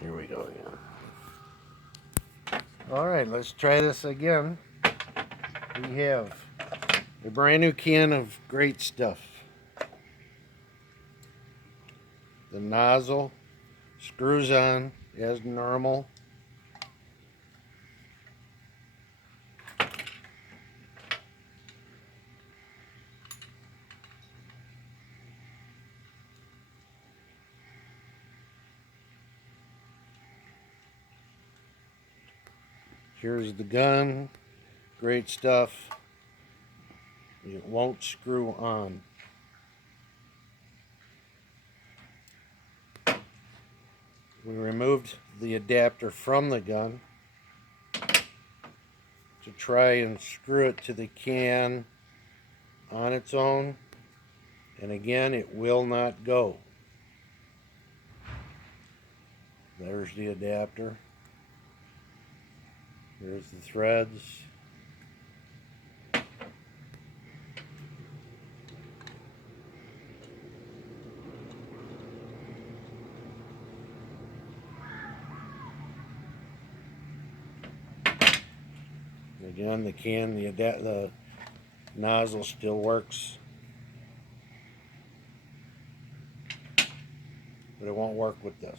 Here we go again. All right, let's try this again. We have a brand new can of great stuff. The nozzle screws on as normal. Here's the gun. Great stuff. It won't screw on. We removed the adapter from the gun to try and screw it to the can on its own, and again it will not go. There's the adapter. Here's the threads. Again, the nozzle still works, but it won't work with this.